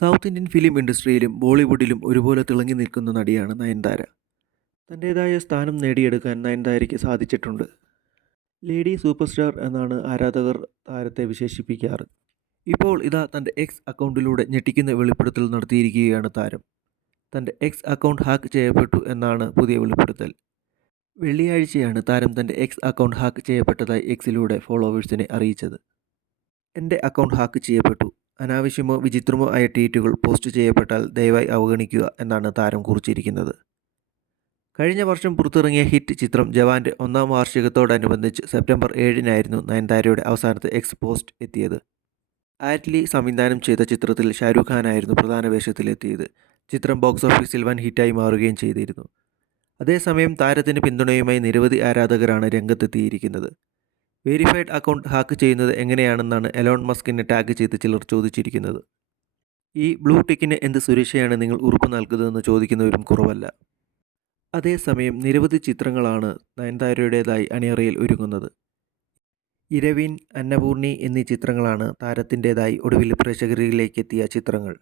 South Indian film ഇൻഡസ്ട്രിയിലും ബോളിവുഡിലും ഒരുപോലെ തിളങ്ങി നിൽക്കുന്ന നടിയാണ് നയൻതാര. തന്റേതായ സ്ഥാനം നേടിയെടുക്കാൻ നയൻതാരയ്ക്ക് സാധിച്ചിട്ടുണ്ട്. ലേഡി സൂപ്പർ സ്റ്റാർ എന്നാണ് ആരാധകർ താരത്തെ വിശേഷിപ്പിക്കാറ്. ഇപ്പോൾ ഇതാ തന്റെ എക്സ് അക്കൗണ്ടിലൂടെ ഞെട്ടിക്കുന്ന വെളിപ്പെടുത്തൽ നടത്തിയിരിക്കുകയാണ് താരം. തന്റെ എക്സ് അക്കൗണ്ട് ഹാക്ക് ചെയ്യപ്പെട്ടു എന്നാണ് പുതിയ വെളിപ്പെടുത്തൽ. വെള്ളിയാഴ്ചയാണ് താരം തന്റെ എക്സ് അക്കൗണ്ട് ഹാക്ക് ചെയ്യപ്പെട്ടതായി എക്സിലൂടെ ഫോളോവേഴ്സിനെ അറിയിച്ചത്. എന്റെ അക്കൗണ്ട് ഹാക്ക് ചെയ്യപ്പെട്ടു. അനാവശ്യമോ വിചിത്രമോ ആയ ട്വീറ്റുകൾ പോസ്റ്റ് ചെയ്യപ്പെട്ടാൽ ദയവായി അവഗണിക്കുക എന്നാണ് താരം കുറിച്ചിരിക്കുന്നത്. കഴിഞ്ഞ വർഷം പുറത്തിറങ്ങിയ ഹിറ്റ് ചിത്രം ജവാന്റെ ഒന്നാം വാർഷികത്തോടനുബന്ധിച്ച് സെപ്റ്റംബർ ഏഴിനായിരുന്നു നയൻതാരയുടെ അവസാനത്തെ എക്സ് പോസ്റ്റ് എത്തിയത്. ആറ്റ്ലി സംവിധാനം ചെയ്ത ചിത്രത്തിൽ ഷാരൂഖ് ഖാനായിരുന്നു പ്രധാന വേഷത്തിലെത്തിയത്. ചിത്രം ബോക്സ് ഓഫീസിൽ വൻ ഹിറ്റായി മാറുകയും ചെയ്തിരുന്നു. അതേസമയം താരത്തിന് പിന്തുണയുമായി നിരവധി ആരാധകരാണ് രംഗത്തെത്തിയിരിക്കുന്നത്. വെരിഫൈഡ് അക്കൗണ്ട് ഹാക്ക് ചെയ്യുന്നത് എങ്ങനെയാണെന്നാണ് എലോൺ മസ്കിനെ ടാഗ് ചെയ്ത് ചിലർ ചോദിച്ചിരിക്കുന്നത്. ഈ ബ്ലൂ ടിക്കിന് എന്ത് സുരക്ഷയാണ് നിങ്ങൾ ഉറപ്പ് നൽകുന്നതെന്ന് ചോദിക്കുന്നവരും കുറവല്ല. അതേസമയം നിരവധി ചിത്രങ്ങളാണ് നയൻതാരയുടേതായി അണിയറയിൽ ഒരുങ്ങുന്നത്. ഇരവിൻ അന്നപൂർണി എന്നീ ചിത്രങ്ങളാണ് താരത്തിന്റെതായി ഒടുവിൽ പ്രേക്ഷകരിലേക്ക് എത്തിയ ചിത്രങ്ങൾ.